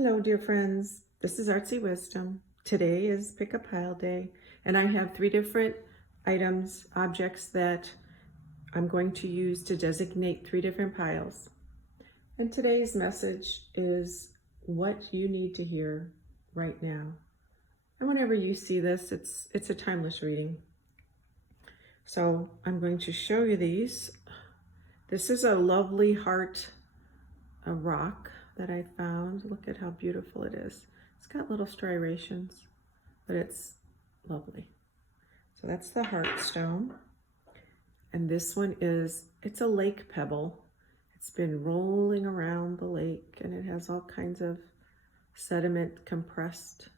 Hello, dear friends. This is Artsy Wisdom. Today is Pick a Pile Day, and I have 3 different items, objects that I'm going to use to designate 3 different piles. And today's message is what you need to hear right now. And whenever you see this, it's a timeless reading. So I'm going to show you these. This is a lovely heart, a rock that I found. Look at how beautiful it is. It's got little striations, but it's lovely. So that's the heart stone. And this one it's a lake pebble. It's been rolling around the lake and it has all kinds of sediment compressed.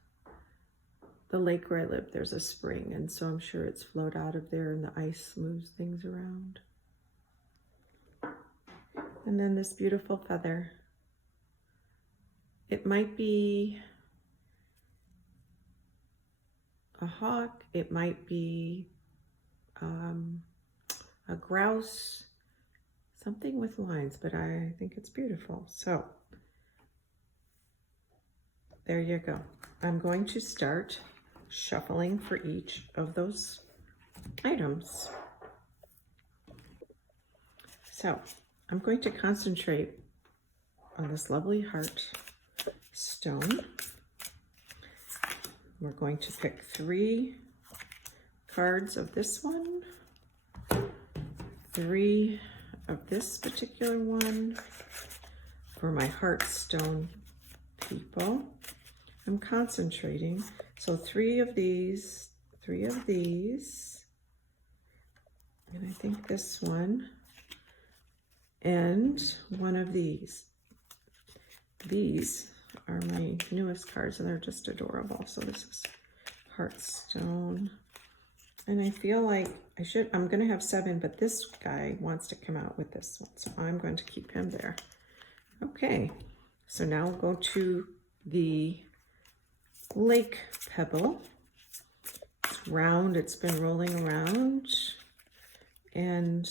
The lake where I live, there's a spring, and so I'm sure it's flowed out of there and the ice moves things around. And then this beautiful feather. It might be a hawk, it might be a grouse, something with lines, but I think it's beautiful. So there you go. I'm going to start shuffling for each of those items. So I'm going to concentrate on this lovely heart stone. We're going to pick 3 cards of this one, 3 of this particular one for my heart stone people. I'm concentrating. So 3 of these, and I think this one, and 1 of these. These are my newest cards and they're just adorable. So this is Heartstone. And I feel like I'm going to have 7, but this guy wants to come out with this one. So I'm going to keep him there. Okay, so now we'll go to the lake pebble. It's round, it's been rolling around. And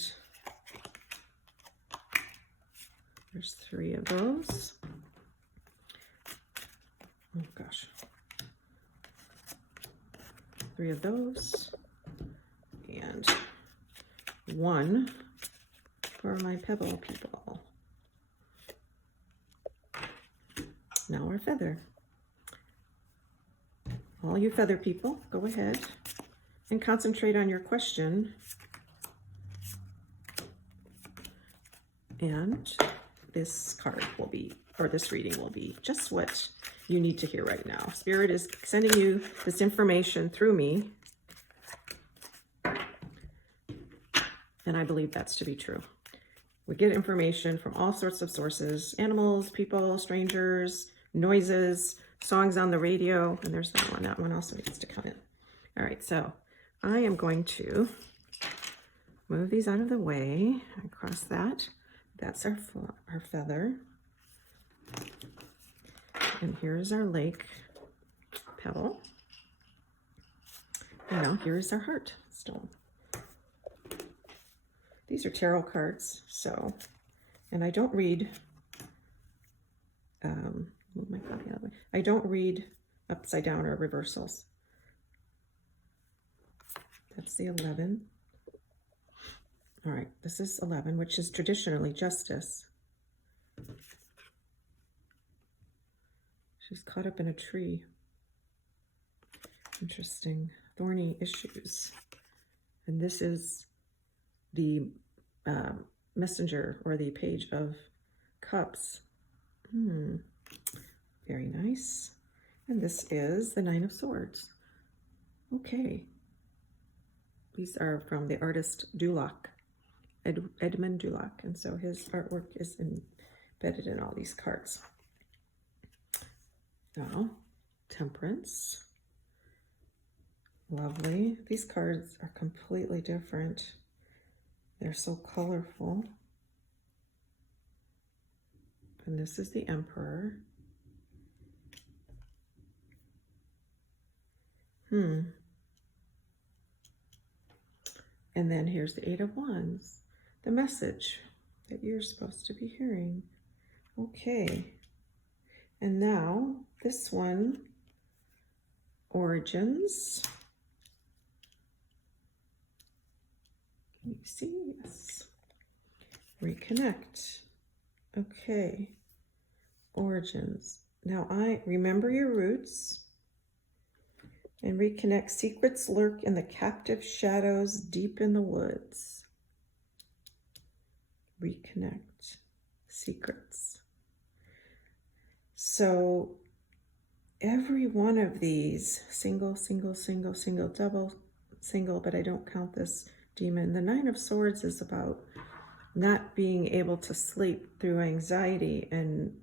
there's 3 of those. Oh gosh. 3 of those. And 1 for my pebble people. Now our feather. All you feather people, go ahead and concentrate on your question. And this card will be, or this reading will be just what you need to hear right now. Spirit is sending you this information through me. And I believe that's to be true. We get information from all sorts of sources: animals, people, strangers, noises, songs on the radio, and there's that one. That one also needs to come in. All right, so I am going to move these out of the way. Across that. That's our feather. And here's our lake pebble. And now here's our heart stone. These are tarot cards, so, and I don't read, move my copy out of the way. I don't read upside down or reversals. That's the 11. All right, this is 11, which is traditionally justice. She's caught up in a tree. Interesting. Thorny issues. And this is the messenger, or the page of cups. Very nice. And this is the 9 of swords. Okay. These are from the artist Dulac, Edmund Dulac, and so his artwork is embedded in all these cards. Now, Temperance. Lovely. These cards are completely different. They're so colorful. And this is the Emperor. And then here's the 8 of Wands, the message that you're supposed to be hearing. Okay. And now this one, origins. Can you see? Yes. Reconnect. Okay. Origins. Now I remember your roots and reconnect. Secrets lurk in the captive shadows deep in the woods. Reconnect. Secrets. So every one of these, single, single, single, single, double, single, but I don't count this demon. The Nine of Swords is about not being able to sleep through anxiety and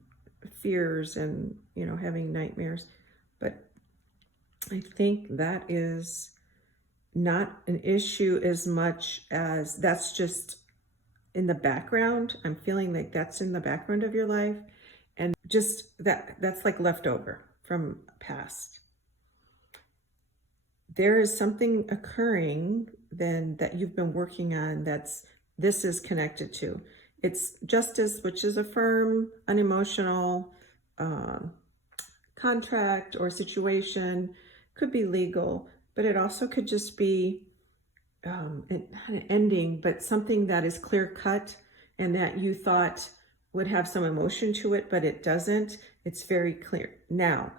fears and, having nightmares. But I think that is not an issue as much as that's just in the background. I'm feeling like that's in the background of your life. And just that's like leftover from past. There is something occurring then that you've been working on this is connected to. It's justice, which is a firm, unemotional contract or situation. Could be legal, but it also could just be not an ending, but something that is clear cut and that you thought would have some emotion to it, but it doesn't. It's very clear. Now,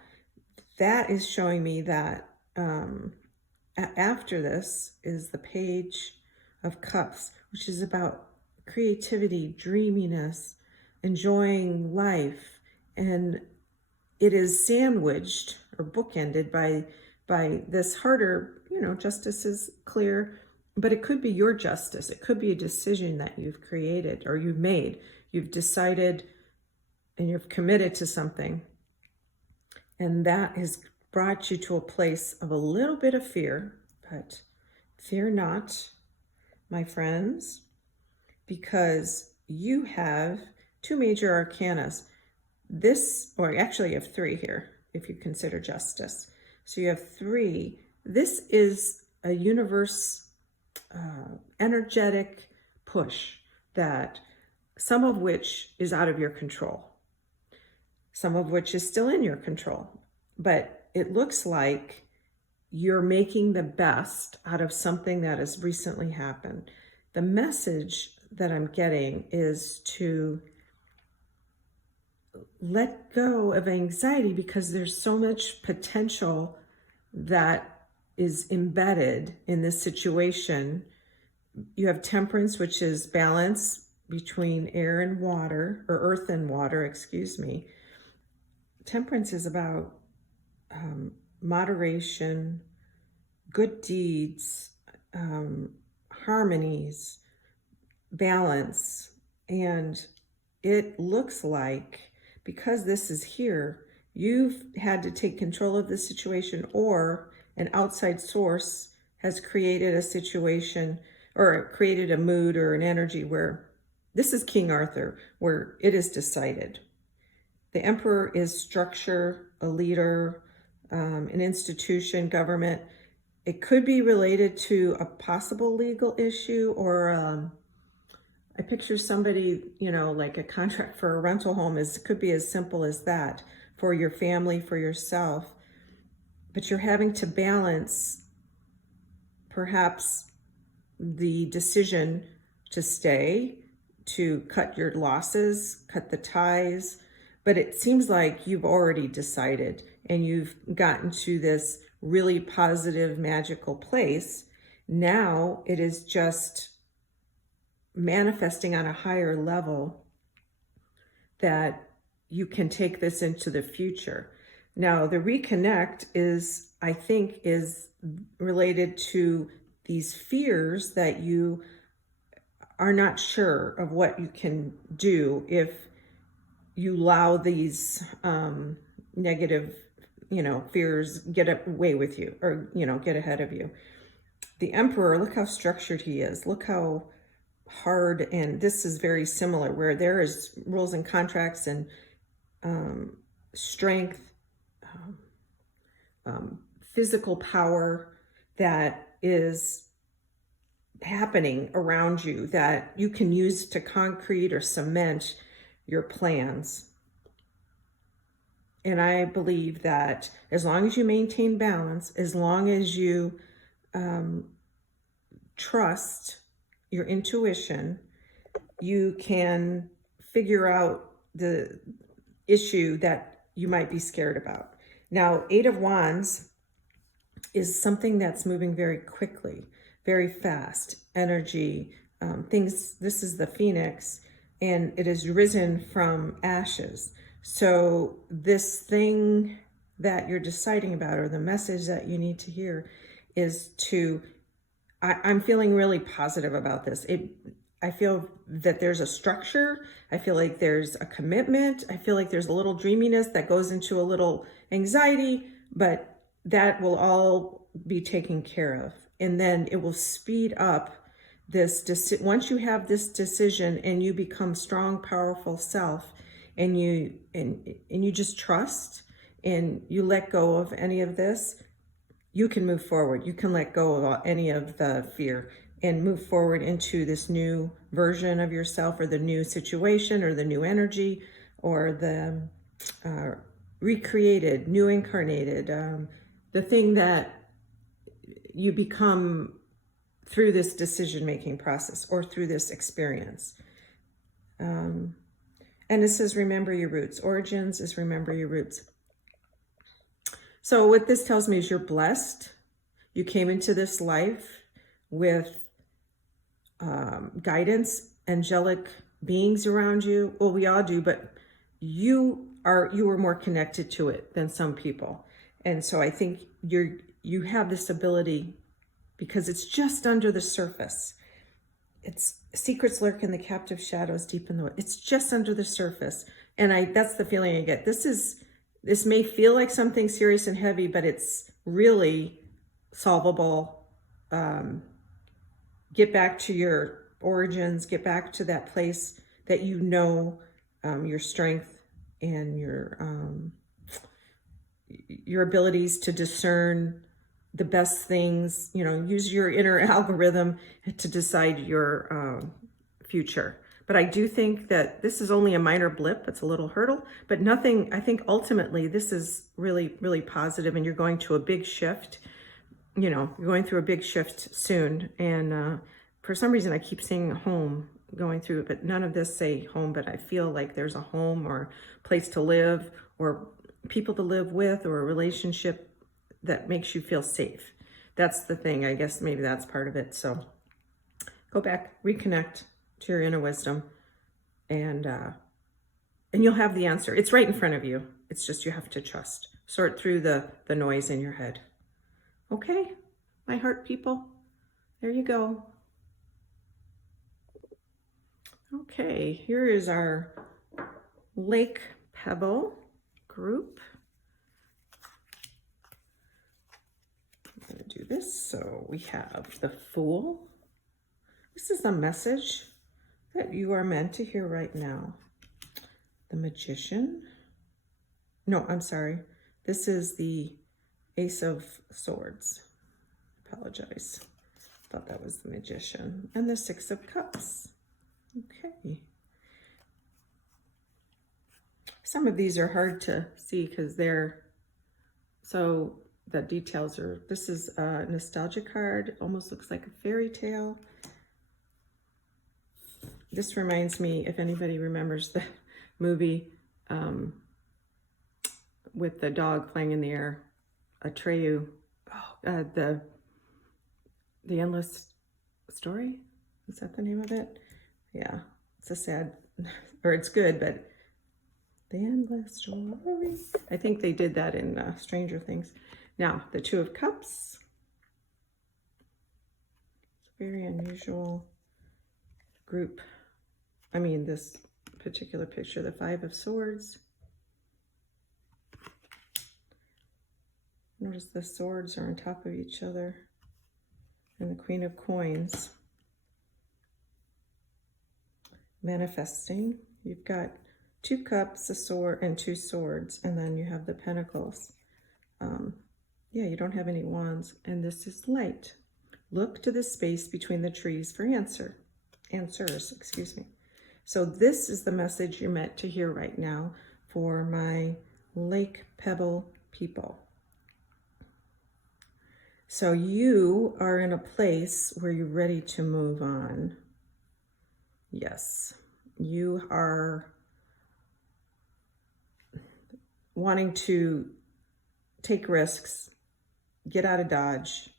that is showing me that after this is the Page of Cups, which is about creativity, dreaminess, enjoying life. And it is sandwiched or bookended by this harder, justice is clear, but it could be your justice. It could be a decision that you've created or you've made. You've decided and you've committed to something. And that has brought you to a place of a little bit of fear, but fear not, my friends, because you have two major arcanas. Or actually you have three here, if you consider justice. So you have three. This is a universe energetic push that some of which is out of your control, some of which is still in your control, but it looks like you're making the best out of something that has recently happened. The message that I'm getting is to let go of anxiety because there's so much potential that is embedded in this situation. You have temperance, which is balance between air and water, or earth and water, excuse me. Temperance is about moderation, good deeds, harmonies, balance. And it looks like, because this is here, you've had to take control of the situation, or an outside source has created a situation or created a mood or an energy where this is King Arthur, where it is decided. The Emperor is structure, a leader, an institution, government. It could be related to a possible legal issue, or I picture somebody, like a contract for a rental home could be as simple as that for your family, for yourself. But you're having to balance perhaps the decision to stay, to cut your losses, cut the ties. But it seems like you've already decided and you've gotten to this really positive, magical place. Now it is just manifesting on a higher level that you can take this into the future. Now, the reconnect I think is related to these fears that you are not sure of what you can do if you allow these negative, fears get away with you, or, get ahead of you. The Emperor, look how structured he is. Look how hard, and this is very similar, where there is rules and contracts and strength, physical power that is happening around you that you can use to concrete or cement your plans. And I believe that as long as you maintain balance, as long as you trust your intuition, you can figure out the issue that you might be scared about. Now, Eight of Wands is something that's moving very quickly, very fast, energy, things. This is the Phoenix, and it has risen from ashes. So this thing that you're deciding about, or the message that you need to hear, is to, I'm feeling really positive about this. I feel that there's a structure. I feel like there's a commitment. I feel like there's a little dreaminess that goes into a little anxiety, but that will all be taken care of. And then it will speed up this. Once you have this decision and you become strong, powerful self, and you just trust and you let go of any of this, you can move forward. You can let go of any of the fear and move forward into this new version of yourself, or the new situation, or the new energy, or the recreated, new incarnated, the thing that you become through this decision-making process or through this experience. And it says, remember your roots. Origins is remember your roots. So what this tells me is you're blessed. You came into this life with guidance, angelic beings around you. Well, we all do, but you were more connected to it than some people. And so I think you have this ability, because it's just under the surface. It's secrets lurk in the captive shadows deep in the wood. It's just under the surface. And that's the feeling I get. This may feel like something serious and heavy, but it's really solvable. Get back to your origins, get back to that place that you know your strength and your abilities to discern the best things, use your inner algorithm to decide your future. But I do think that this is only a minor blip. It's a little hurdle, but nothing. I think ultimately this is really, really positive, and you're going to a big shift. You're going through a big shift soon. And for some reason, I keep seeing home going through it, but none of this say home, but I feel like there's a home or place to live, or people to live with, or a relationship that makes you feel safe. That's the thing. I guess maybe that's part of it. So go back, reconnect to your inner wisdom, and you'll have the answer. It's right in front of you. It's just you have to trust. Sort through the noise in your head. Okay, my heart people, there you go. Okay, here is our Lake Pebble group. I'm going to do this. So we have the Fool. This is the message that you are meant to hear right now. The Magician. No, I'm sorry. This is the Ace of Swords. Apologize. Thought that was the Magician. And the Six of Cups. Okay. Some of these are hard to see because they're so the details are. This is a nostalgia card. Almost looks like a fairy tale. This reminds me, if anybody remembers the movie with the dog playing in the air, Atreyu, the Endless Story. Is that the name of it? Yeah, it's a sad, or it's good, but the Endless Story. I think they did that in Stranger Things. Now, the Two of Cups. It's a very unusual group. I mean, this particular picture, the Five of Swords. Notice the swords are on top of each other. And the Queen of Coins. Manifesting. You've got two cups, a sword, and two swords. And then you have the pentacles. Yeah, you don't have any wands. And this is light. Look to the space between the trees for answers, excuse me. So this is the message you're meant to hear right now for my Lake Pebble people. So you are in a place where you're ready to move on. Yes, you are wanting to take risks, get out of Dodge,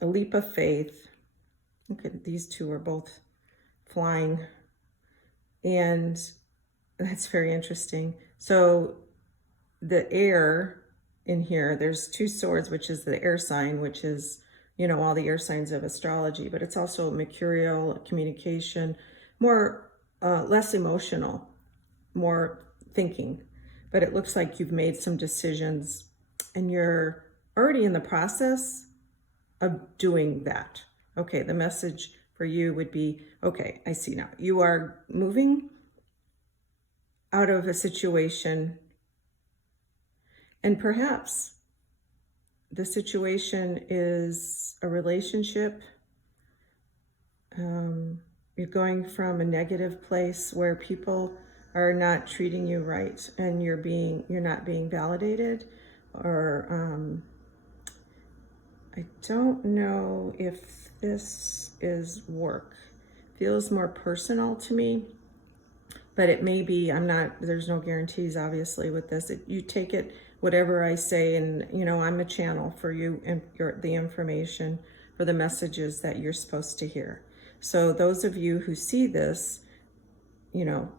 a leap of faith. Okay, these two are both flying, and that's very interesting. So the air in here, there's two swords, which is the air sign, which is, you know, all the air signs of astrology, but it's also mercurial communication, more, less emotional, more thinking. But it looks like you've made some decisions and you're already in the process of doing that. Okay, the message for you would be, okay, I see now. You are moving out of a situation, and perhaps the situation is a relationship. You're going from a negative place where people are not treating you right and you're not being validated, or I don't know if this is work. Feels more personal to me, but it may be. There's no guarantees obviously with this. You take it whatever I say, and you know, I'm a channel for you and the information for the messages that you're supposed to hear. So those of you who see this, you know,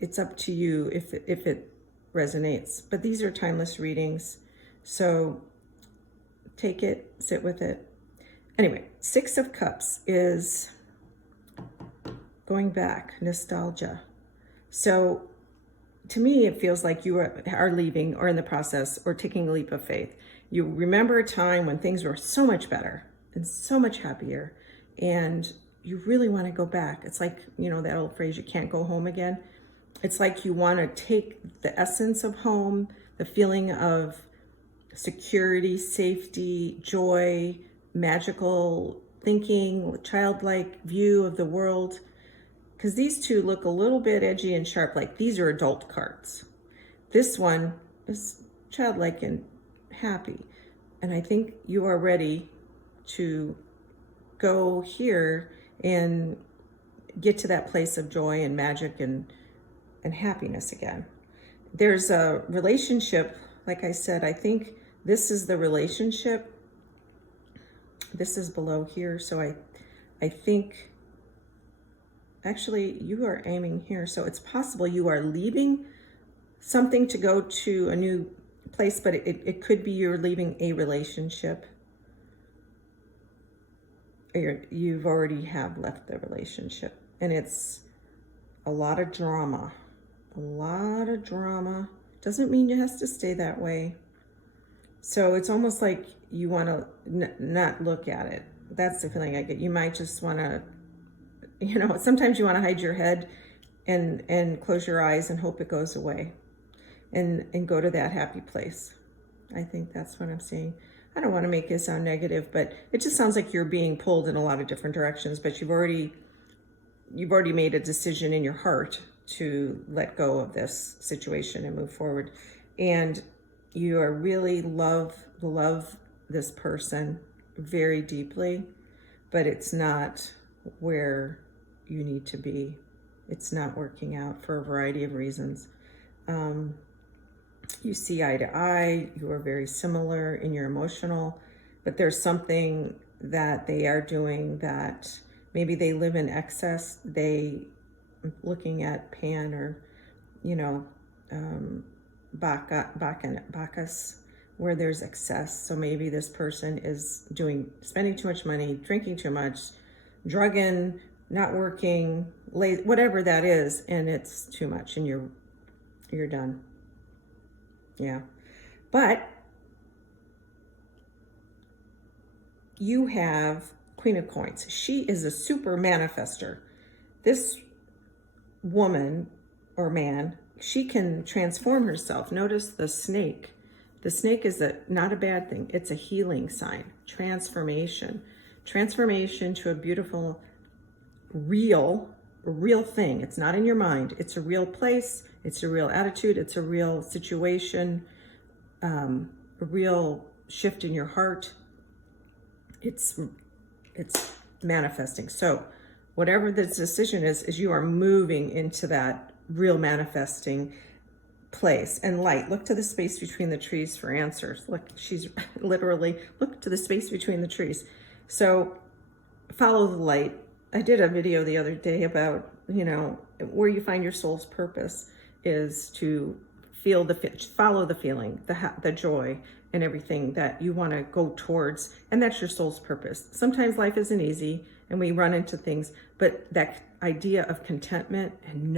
it's up to you if it resonates. But these are timeless readings, so take it, sit with it. Anyway, Six of Cups is going back, nostalgia. So to me, it feels like you are leaving or in the process or taking a leap of faith. You remember a time when things were so much better and so much happier, and you really want to go back. It's like, you know, that old phrase, you can't go home again. It's like you want to take the essence of home, the feeling of security, safety, joy, magical thinking, childlike view of the world. Because these two look a little bit edgy and sharp, like these are adult cards. This one is childlike and happy. And I think you are ready to go here and get to that place of joy and magic and happiness again. There's a relationship, like I said, I think this is the relationship. This is below here, so I think actually you are aiming here. So it's possible you are leaving something to go to a new place, but it could be you're leaving a relationship. You've already have left the relationship, and it's a lot of drama. A lot of drama. Doesn't mean it has to stay that way. So it's almost like you want to not look at it. That's the feeling I get. You might just want to, you know, sometimes you want to hide your head and close your eyes and hope it goes away and go to that happy place. I think that's what I'm seeing. I don't want to make it sound negative, but it just sounds like you're being pulled in a lot of different directions, but you've already made a decision in your heart to let go of this situation and move forward. And you are really love this person very deeply, but it's not where you need to be. It's not working out for a variety of reasons. You see eye to eye, you are very similar in your emotional, but there's something that they are doing that maybe they live in excess. Looking at Pan, or, you know, Bacchus, where there's excess. So maybe this person is spending too much money, drinking too much, drugging, not working, whatever that is, and it's too much, and you're done. Yeah. But you have Queen of Coins. She is a super manifester. This woman or man, she can transform herself. Notice the snake. The snake is not a bad thing. It's a healing sign. Transformation to a beautiful, real real thing. It's not in your mind. It's a real place. It's a real attitude. It's a real situation, a real shift in your heart. It's manifesting. So whatever the decision is you are moving into that real manifesting place. And light, look to the space between the trees for answers. Look, she's literally, look to the space between the trees. So follow the light. I did a video the other day about, where you find your soul's purpose is to follow the feeling, the joy and everything that you want to go towards. And that's your soul's purpose. Sometimes life isn't easy and we run into things, but that idea of contentment and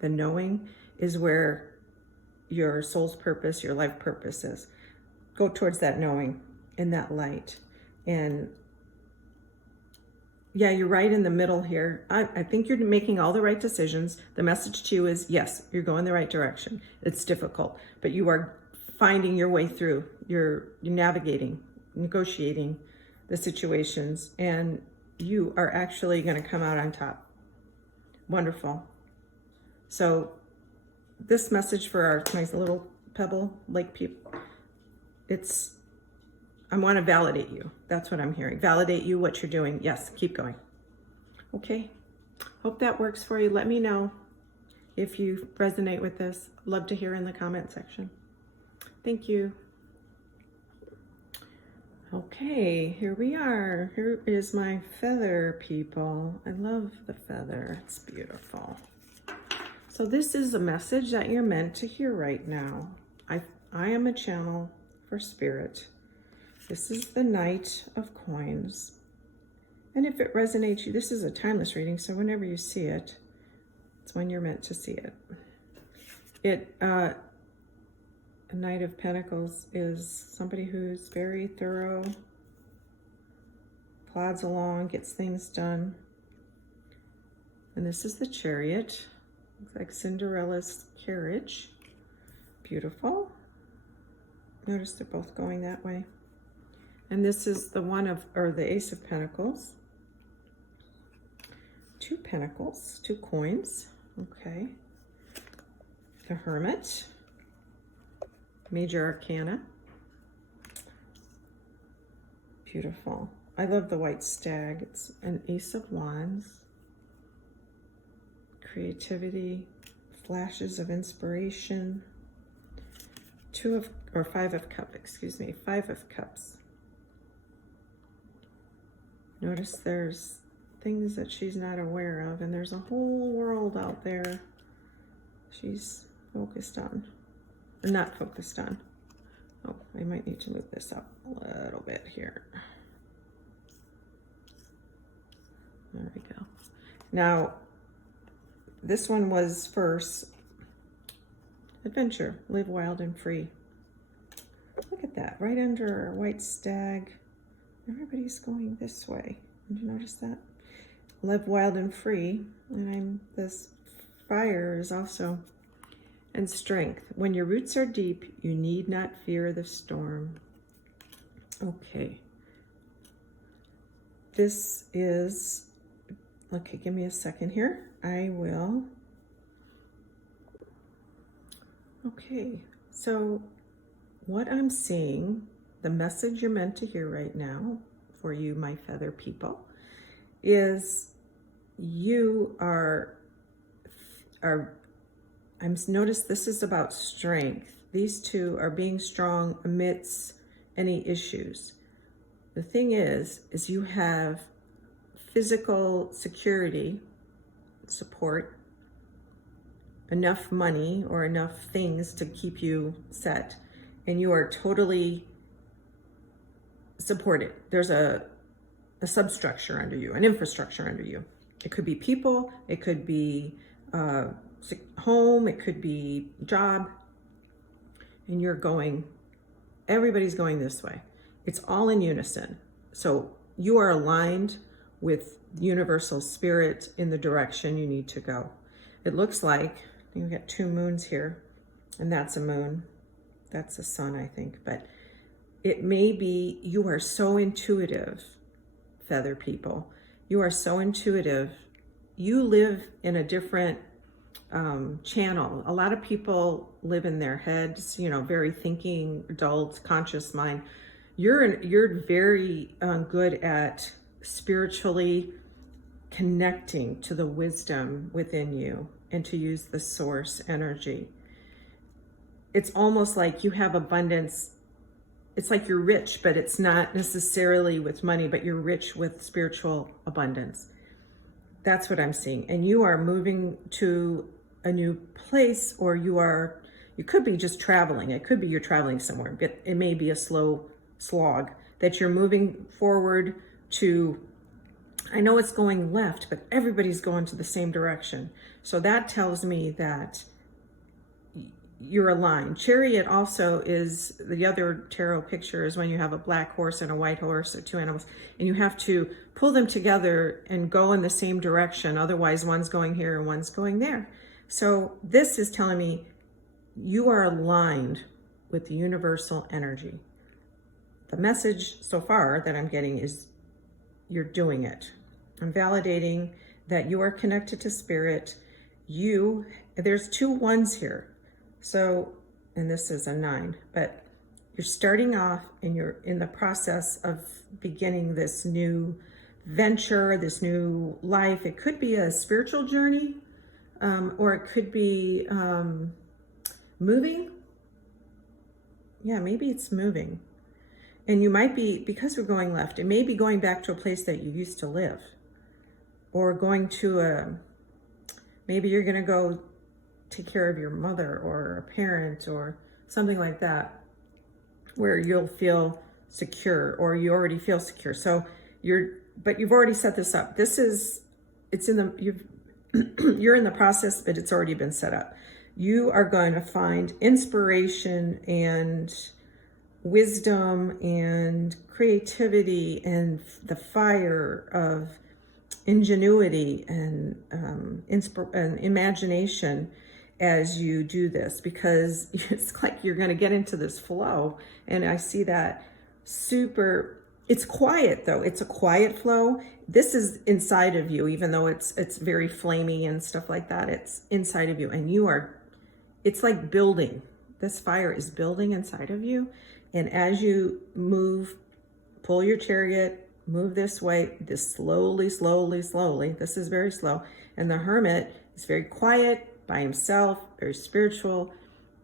the knowing is where your soul's purpose, your life purpose is. Go towards that knowing and that light. And yeah, you're right in the middle here. I think you're making all the right decisions. The message to you is, yes, you're going the right direction. It's difficult, but you are finding your way through. You're navigating, negotiating the situations, and you are actually going to come out on top. Wonderful. So this message for our nice little Pebble Lake people, I want to validate you. That's what I'm hearing. Validate you, what you're doing. Yes, keep going. Okay. Hope that works for you. Let me know if you resonate with this. Love to hear in the comment section. Thank you. Okay, here we are. Here is my feather, people. I love the feather. It's beautiful. So this is a message that you're meant to hear right now. I am a channel for spirit. This is the Knight of Coins. And if it resonates you, this is a timeless reading, so whenever you see it, it's when you're meant to see it. A Knight of Pentacles is somebody who's very thorough, plods along, gets things done. And this is the Chariot. Looks like Cinderella's carriage. Beautiful. Notice they're both going that way. And this is the Ace of Pentacles. 2 Pentacles, 2 coins. Okay. The Hermit. Major Arcana. Beautiful. I love the White Stag. It's an Ace of Wands. Creativity. Flashes of inspiration. 5 of Cups. Notice there's things that she's not aware of, and there's a whole world out there she's focused on. Or not focused on. Oh, I might need to move this up a little bit here. There we go. Now, this one was first adventure, live wild and free. Look at that, right under our White Stag. Everybody's going this way. Did you notice that? Live wild and free. And this fire is also, and strength. When your roots are deep, you need not fear the storm. Okay. This is, okay, give me a second here. I will. Okay, so what I'm seeing, the message you're meant to hear right now for you, my feather people, is you notice this is about strength. These two are being strong amidst any issues. The thing is you have physical security, support, enough money or enough things to keep you set, and you are totally supported. There's a substructure under you, an infrastructure under you. It could be people, it could be home, it could be job, and everybody's going this way. It's all in unison. So you are aligned with universal spirit in the direction you need to go. It looks like, you've got 2 moons here, and that's a moon. That's a sun, I think. But it may be you are so intuitive, feather people. You are so intuitive you live in a different channel. A lot of people live in their heads, you know, very thinking adult, conscious mind. You're very good at spiritually connecting to the wisdom within you and to use the source energy. It's almost like you have abundance. It's like you're rich, but it's not necessarily with money, but you're rich with spiritual abundance. That's what I'm seeing. And you are moving to a new place, or you could be just traveling. It could be you're traveling somewhere, but it may be a slow slog that you're moving forward to. I know it's going left, but everybody's going to the same direction. So that tells me that you're aligned. Chariot also is the other tarot picture, is when you have a black horse and a white horse, or two animals, and you have to pull them together and go in the same direction. Otherwise, one's going here and one's going there. So this is telling me you are aligned with the universal energy. The message so far that I'm getting is you're doing it. I'm validating that you are connected to spirit. There's 2 ones here. So, and this is a 9, but you're starting off and you're in the process of beginning this new venture, this new life. It could be a spiritual journey, or it could be moving. Yeah, maybe it's moving. And you might be, because we're going left, it may be going back to a place that you used to live, or going to maybe you're going to go take care of your mother or a parent or something like that, where you'll feel secure, or you already feel secure. So but you've already set this up. You're in the process, but it's already been set up. You are going to find inspiration and wisdom and creativity and the fire of ingenuity and imagination as you do this, because it's like you're going to get into this flow. And I see that it's quiet though. It's a quiet flow. This is inside of you, even though it's very flamey and stuff like that. It's inside of you, and it's like building. This fire is building inside of you. And as you move, pull your chariot, move this way, this slowly, this is very slow. And the hermit is very quiet, by himself, very spiritual.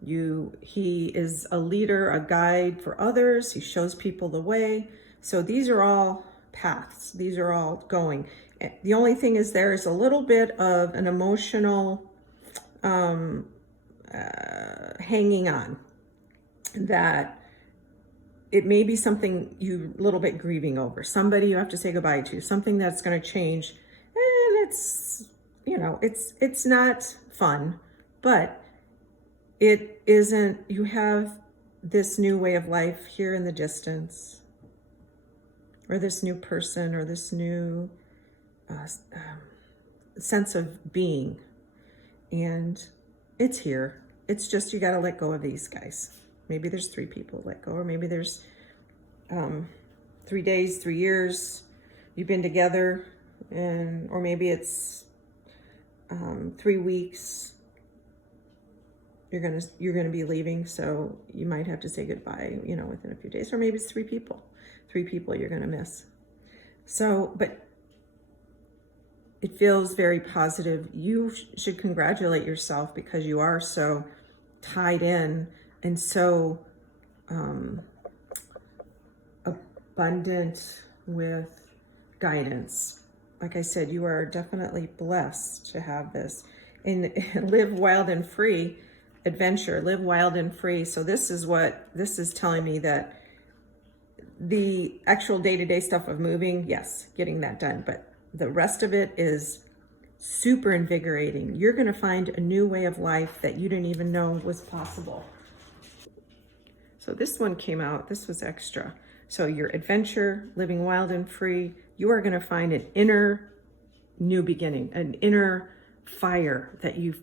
He is a leader, a guide for others. He shows people the way. So these are all paths. These are all going. The only thing is there is a little bit of an emotional hanging on, that it may be something you a little bit grieving over, somebody you have to say goodbye to, something that's going to change. And it's not fun, but it isn't. You have this new way of life here in the distance, or this new person, or this new sense of being, and it's here. It's just, you got to let go of these guys. Maybe there's 3 people let go, or maybe there's 3 days, 3 years you've been together, or maybe it's 3 weeks. You're gonna be leaving, so you might have to say goodbye, within a few days, or maybe it's 3 people. 3 people you're gonna miss. So, but it feels very positive. You should congratulate yourself, because you are so tied in and so abundant with guidance. Like I said, you are definitely blessed to have this. And live wild and free, adventure, live wild and free. So this is telling me, that the actual day-to-day stuff of moving, yes, getting that done, but the rest of it is super invigorating. You're going to find a new way of life that you didn't even know was possible. So this one came out, this was extra. So your adventure, living wild and free, you are going to find an inner new beginning, an inner fire that you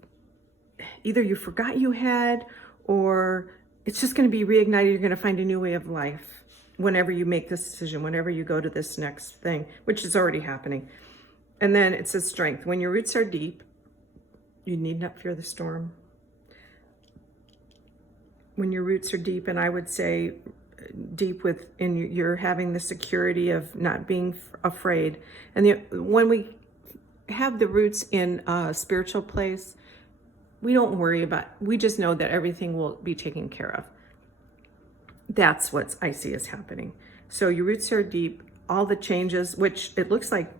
forgot you had, or it's just going to be reignited. You're going to find a new way of life whenever you make this decision, whenever you go to this next thing, which is already happening. And then it says strength. When your roots are deep, you need not fear the storm. When your roots are deep, and I would say deep within, you're having the security of not being afraid. And when we have the roots in a spiritual place, we don't worry about, we just know that everything will be taken care of. That's what I see is happening. So your roots are deep, all the changes, which it looks like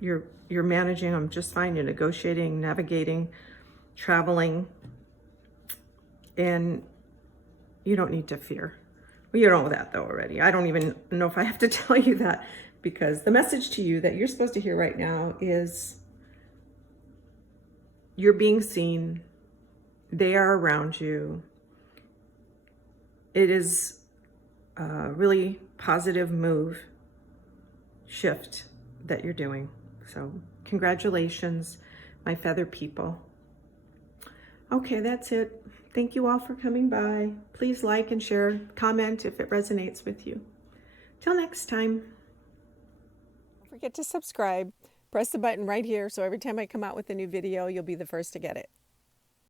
you're managing them just fine. You're negotiating, navigating, traveling, and you don't need to fear. Well, you know that though already. I don't even know if I have to tell you that, because the message to you that you're supposed to hear right now is you're being seen. They are around you. It is a really positive shift that you're doing. So congratulations, my feather people. Okay, that's it. Thank you all for coming by. Please like and share, comment if it resonates with you. Till next time. Don't forget to subscribe. Press the button right here so every time I come out with a new video, you'll be the first to get it.